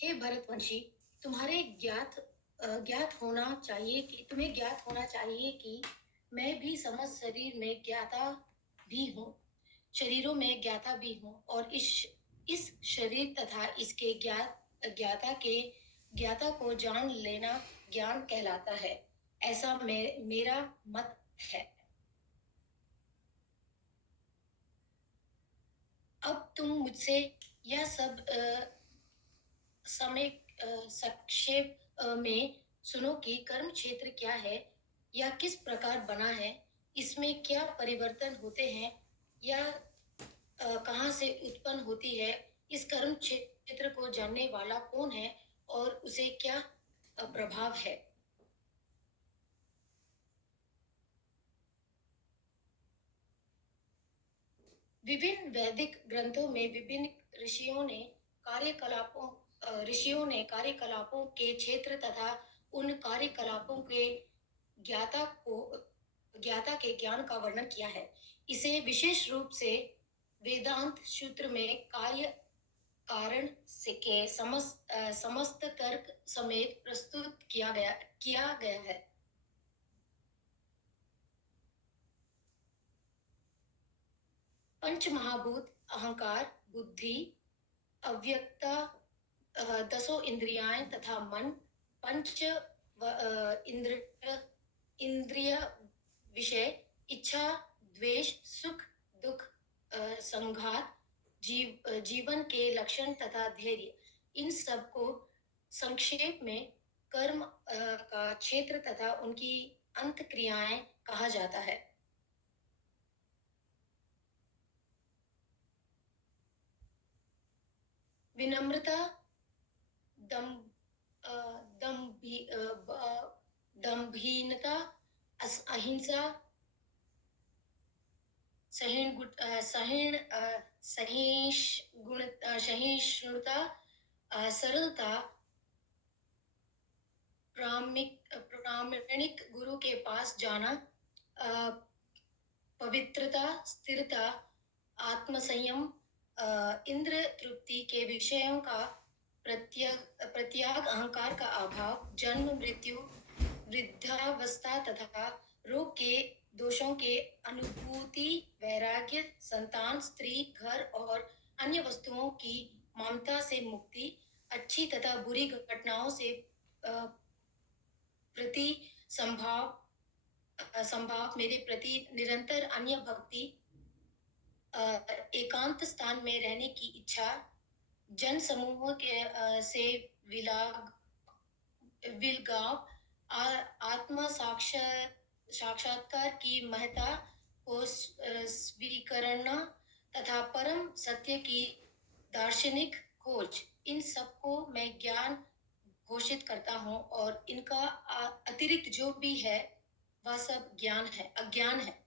हे भरतवंशी, तुम्हारे ज्ञात होना चाहिए कि तुम्हें ज्ञात होना चाहिए कि मैं भी समस्त शरीर में ज्ञाता भी हूँ, शरीरों में ज्ञाता भी हूँ, और इस शरीर तथा इसके ज्ञाता के ज्ञाता को जान लेना ज्ञान कहलाता है। ऐसा मेरा मत है। अब तुम मुझसे यह सब समय संक्षेप में सुनो कि कर्म क्षेत्र क्या है या किस प्रकार बना है, इसमें क्या परिवर्तन होते हैं या कहाँ से उत्पन्न होती है, इस कर्म क्षेत्र को जानने वाला कौन है और उसे क्या प्रभाव है। विभिन्न वैदिक ग्रंथों में विभिन्न ऋषियों ने कार्यकलापों के क्षेत्र तथा उन कार्यकलापों के ज्ञाता को ज्ञाता के ज्ञान का वर्णन किया है। इसे विशेष रूप से वेदांत सूत्र में कार्य कारण से के समस्त तर्क समेत प्रस्तुत किया गया है। पंच महाभूत, अहंकार, बुद्धि, अव्यक्ता, दसों इंद्रियाएं तथा मन, पंच इंद्र इंद्रिय विषय, इच्छा, द्वेष, सुख, दुख, संघात, जीवन के लक्षण तथा धैर्य, इन सब को संक्षेप में कर्म का क्षेत्र तथा उनकी अंत क्रियाएं कहा जाता है। विनम्रता, दम दम्भी दम्भहीनता, अहिंसा, सहिष्णुता, सरलता, प्रामाणिक गुरु के पास जाना, पवित्रता, स्थिरता, आत्मसंयम, इंद्र तृप्ति के विषयों का प्रत्याग, अहंकार का अभाव, जन्म मृत्यु, वृद्धावस्था तथा रोग के दोषों के अनुभूति, वैराग्य, संतान, स्त्री, घर और अन्य वस्तुओं की ममता से मुक्ति, अच्छी तथा बुरी घटनाओं से प्रति संभाव मेरे प्रति निरंतर अन्य भक्ति, एकांत स्थान में रहने की इच्छा, जन समूह के से विलगाव, आत्म साक्षात्कार की महत्ता को स्वीकरना तथा परम सत्य की दार्शनिक खोज, इन सबको मैं ज्ञान घोषित करता हूँ, और इनका अतिरिक्त जो भी है वह सब अज्ञान है।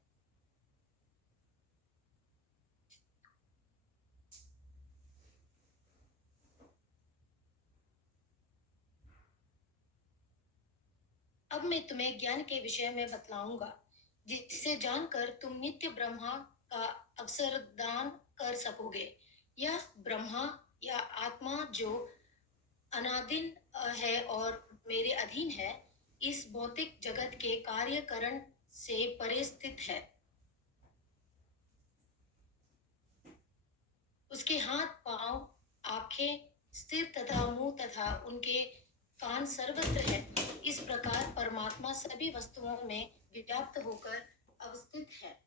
अब मैं तुम्हें ज्ञान के विषय में बतलाऊंगा, जिसे जानकर तुम नित्य ब्रह्मा का अवसरदान कर सकोगे। यह ब्रह्मा या आत्मा जो अनादिन है और मेरे अधीन है, इस भौतिक जगत के कार्यकरण से परे स्थित है। उसके हाथ, पांव, आंखें, सिर तथा मुंह तथा उनके कान सर्वत्र है। इस प्रकार परमात्मा सभी वस्तुओं में व्याप्त होकर अवस्थित है।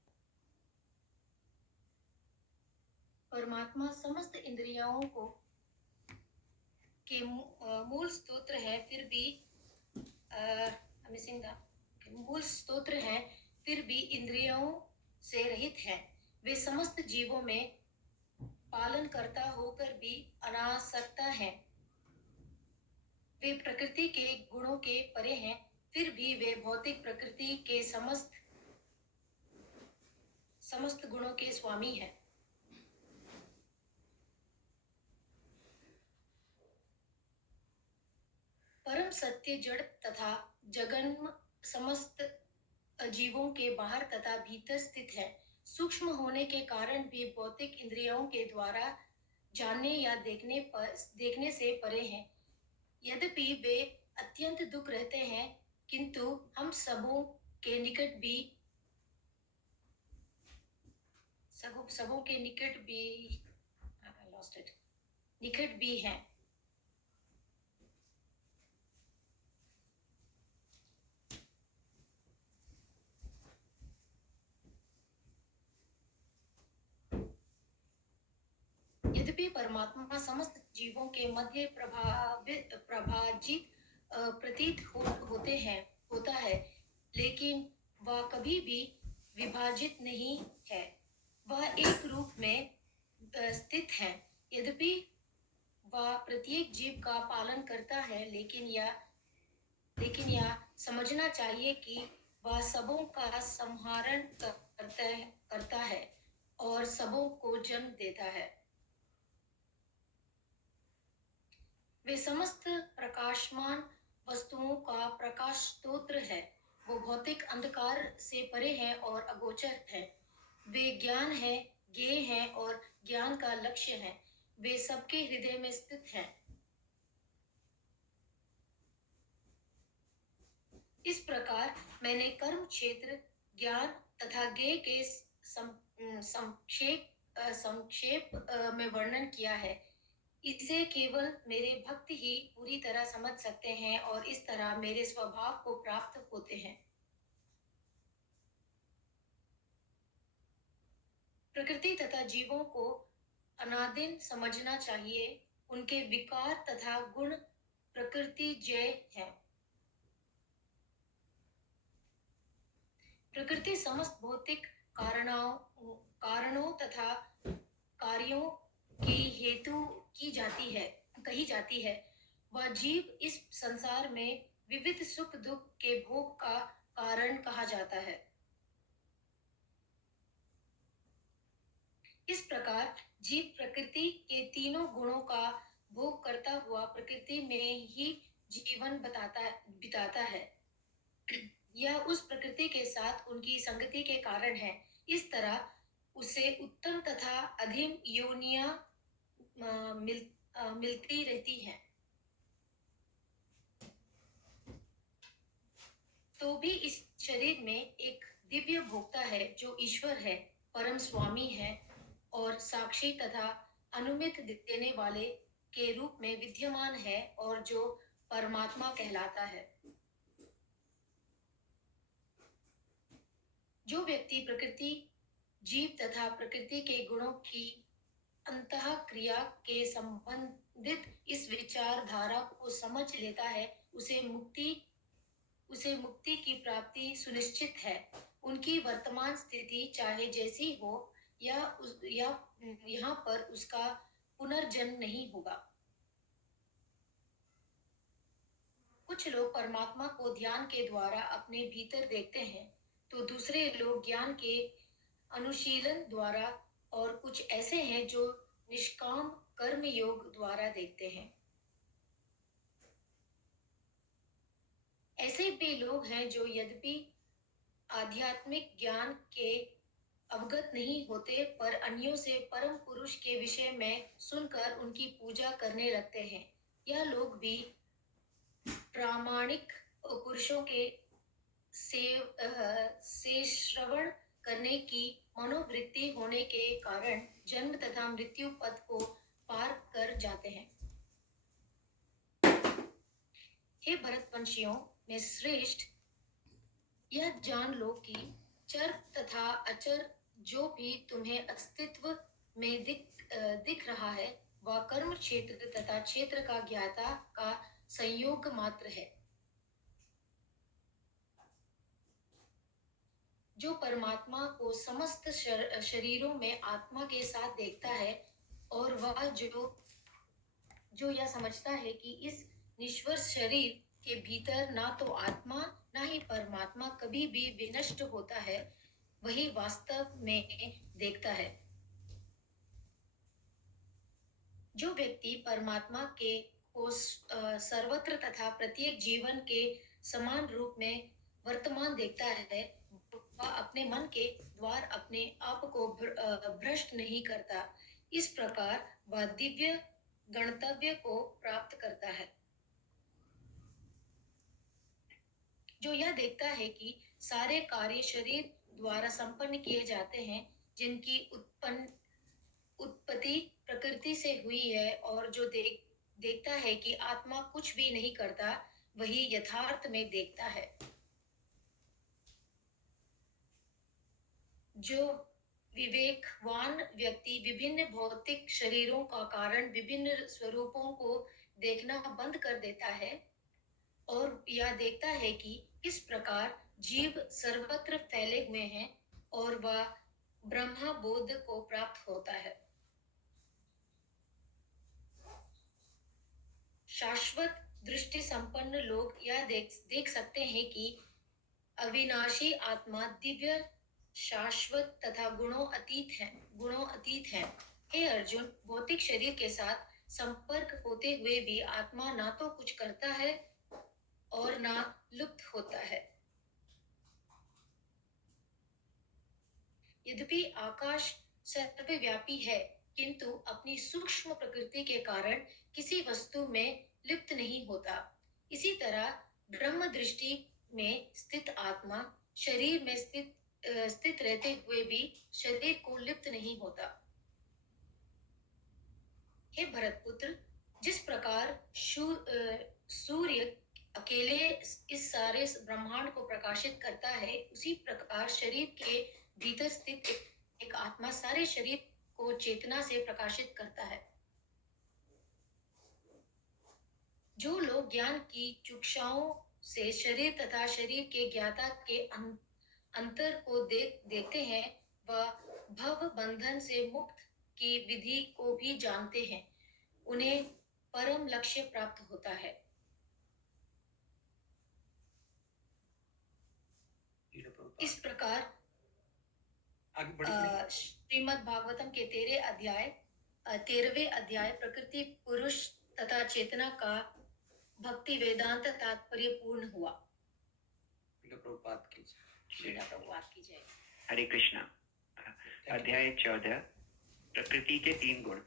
परमात्मा समस्त इंद्रियों को के मूल स्तोत्र है, फिर भी इंद्रियों से रहित है। वे समस्त जीवों में पालन करता होकर भी अनासक्त है। वे प्रकृति के गुणों के परे हैं, फिर भी वे भौतिक प्रकृति के समस्त गुणों के स्वामी हैं। परम सत्य जड़ तथा जगन्म समस्त जीवों के बाहर तथा भीतर स्थित है। सूक्ष्म होने के कारण भी भौतिक इंद्रियों के द्वारा जानने या देखने से परे हैं। यद्यपि वे अत्यंत दुख रहते हैं, किंतु हम सबों के निकट भी सबों के निकट भी लॉस्ट इट निकट भी हैं। यद्यपि परमात्मा समस्त जीवों के मध्य प्रभाजित प्रतीत होता है, लेकिन वह कभी भी विभाजित नहीं है। वह एक रूप में स्थित है। यद्यपि वह प्रत्येक जीव का पालन करता है, लेकिन यह समझना चाहिए कि वह सबों का संहारण करता है और सबों को जन्म देता है। वे समस्त प्रकाशमान वस्तुओं का प्रकाश स्तोत्र है। वो भौतिक अंधकार से परे हैं और अगोचर हैं। वे ज्ञान है, ज्ञेय हैं और ज्ञान का लक्ष्य हैं। वे सबके हृदय में स्थित हैं। इस प्रकार मैंने कर्म क्षेत्र, ज्ञान तथा ज्ञेय के संक्षेप में वर्णन किया है। इसे केवल मेरे भक्त ही पूरी तरह समझ सकते हैं और इस तरह मेरे स्वभाव को प्राप्त होते हैं। प्रकृति तथा जीवों को अनादिन समझना चाहिए। उनके विकार तथा गुण प्रकृति जय है। प्रकृति समस्त भौतिक कारणों तथा कार्यों की हेतु कही जाती है। वह जीव इस संसार में विविध सुख दुख के भोग का कारण कहा जाता है। इस प्रकार जीव प्रकृति के तीनों गुणों का भोग करता हुआ प्रकृति में ही जीवन बिताता है। यह उस प्रकृति के साथ उनकी संगति के कारण है। इस तरह उसे उत्तम तथा अधीन योनियां मिलती रहती हैं। तो भी इस शरीर में एक दिव्य भोक्ता है जो ईश्वर है, परम स्वामी है और साक्षी तथा अनुमित देने वाले के रूप में विद्यमान है और जो परमात्मा कहलाता है। जो व्यक्ति प्रकृति, जीव तथा प्रकृति के गुणों की अंतः क्रिया के संबंधित इस विचारधारा को समझ लेता है, उसे मुक्ति की प्राप्ति सुनिश्चित है। उनकी वर्तमान स्थिति चाहे जैसी हो या यहाँ पर उसका पुनर्जन्म नहीं होगा। कुछ लोग परमात्मा को ध्यान के द्वारा अपने भीतर देखते हैं, तो दूसरे लोग ज्ञान के अनुशीलन द्वारा और कुछ ऐसे हैं जो निष्काम कर्म योग द्वारा देखते हैं। ऐसे भी लोग हैं जो यद्यपि आध्यात्मिक ज्ञान के अवगत नहीं होते, पर अन्यों से परम पुरुष के विषय में सुनकर उनकी पूजा करने लगते हैं। यह लोग भी प्रामाणिक पुरुषों के से श्रवण करने की मनोवृत्ति होने के कारण जन्म तथा मृत्यु पथ को पार कर जाते हैं। हे भरतवंशियों में श्रेष्ठ, यह जान लो कि चर तथा अचर जो भी तुम्हें अस्तित्व में दिख रहा है, वह कर्म क्षेत्र तथा क्षेत्र का ज्ञाता का संयोग मात्र है। जो परमात्मा को समस्त शरीरों में आत्मा के साथ देखता है और वह जो यह समझता है कि इस निश्वर शरीर के भीतर ना तो आत्मा ना ही परमात्मा कभी भी विनष्ट होता है, वही वास्तव में देखता है। जो व्यक्ति परमात्मा के को सर्वत्र तथा प्रत्येक जीवन के समान रूप में वर्तमान देखता है, वह अपने मन के द्वार अपने आप को भ्रष्ट नहीं करता। इस प्रकार वह दिव्य गणतव्य को प्राप्त करता है। जो यह देखता है कि सारे कार्य शरीर द्वारा संपन्न किए जाते हैं, जिनकी उत्पत्ति प्रकृति से हुई है, और जो देखता है कि आत्मा कुछ भी नहीं करता, वही यथार्थ में देखता है। जो विवेकवान व्यक्ति विभिन्न भौतिक शरीरों का कारण विभिन्न स्वरूपों को देखना बंद कर देता है और यह देखता है कि किस प्रकार जीव सर्वत्र फैले हुए हैं, और वह ब्रह्म बोध को प्राप्त होता है। शाश्वत दृष्टि संपन्न लोग यह देख सकते हैं कि अविनाशी आत्मा दिव्य, शाश्वत तथा गुणों अतीत है। हे अर्जुन, भौतिक शरीर के साथ संपर्क होते हुए भी आत्मा ना तो कुछ करता है और ना लुप्त होता है। यद्यपि आकाश सर्वव्यापी है, किंतु अपनी सूक्ष्म प्रकृति के कारण किसी वस्तु में लिप्त नहीं होता। इसी तरह ब्रह्म दृष्टि में स्थित आत्मा शरीर में स्थित रहते हुए भी शरीर को लिप्त नहीं होता। हे भरतपुत्र, जिस प्रकार सूर्य अकेले इस सारे ब्रह्मांड को प्रकाशित करता है, उसी प्रकार शरीर के भीतर स्थित एक आत्मा सारे शरीर को चेतना से प्रकाशित करता है। जो लोग ज्ञान की चुक्षाओं से शरीर तथा शरीर के ज्ञाता के अंतर को देखते हैं, वह भव बंधन से मुक्त की विधि को भी जानते हैं। उन्हें परम लक्ष्य प्राप्त होता है। इस प्रकार श्रीमद् भागवतम के 13वें अध्याय प्रकृति, पुरुष तथा चेतना का भक्ति वेदांत तात्पर्य पूर्ण हुआ। प्रभुपाद की जय। हरे कृष्णा। अध्याय 14 प्रकृति के 3 गुण।